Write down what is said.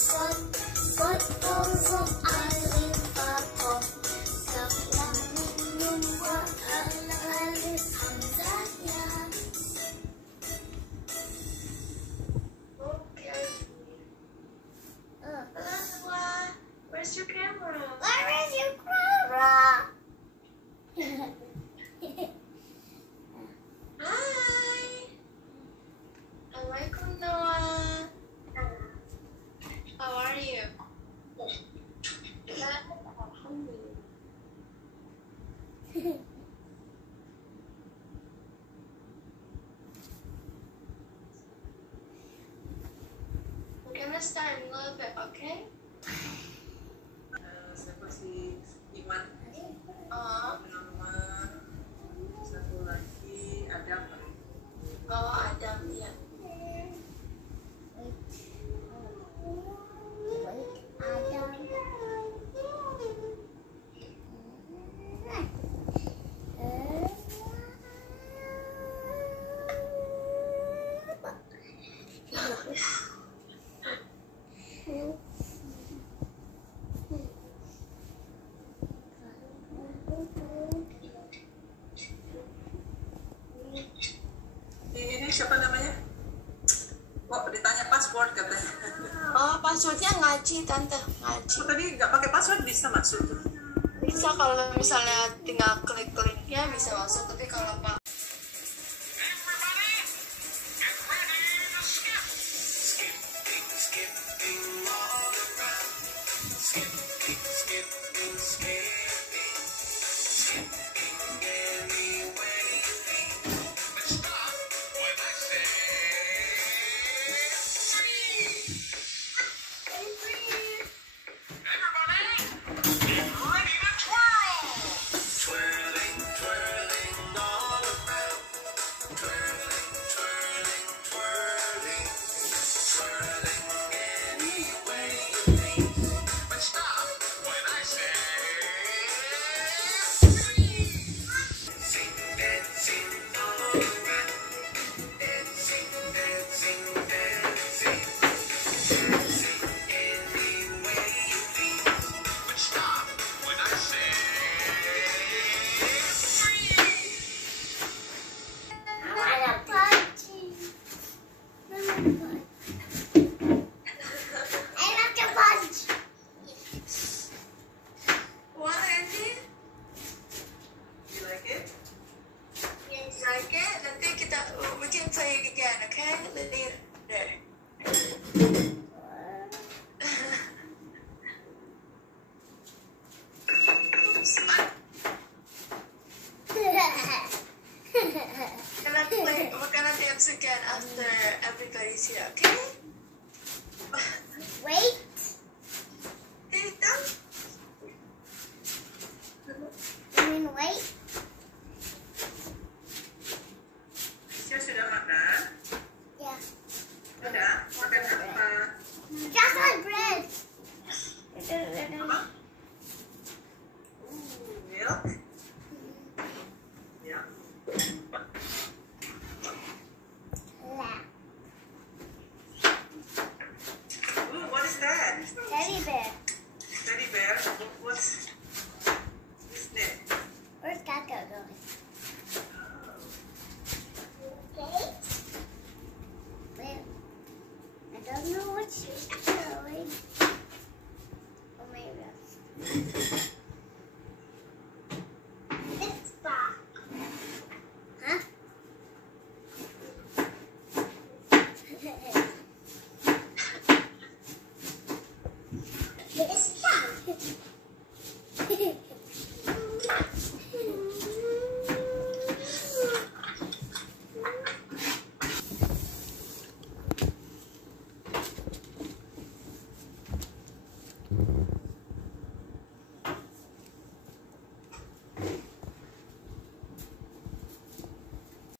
sun. What goes on aling papon? Kaplang minumwa alis hamzanya. Okay. Where's your camera? Where is your camera? Hi. Assalamualaikum Noah. How are you? Alhamdulillah. We're gonna start in a little bit, okay? Siapa si Iman? Nama satu lagi Adam. Oh, Adam, ya. Ini siapa namanya? Kok ditanya password katanya? Oh, passwordnya ngaji, Tante. Ngaji. Oh, tadi nggak pakai password bisa masuk tuh. Bisa kalau misalnya tinggal klik-kliknya bisa masuk, tapi kalau Pak Twirling, twirling, any way you think.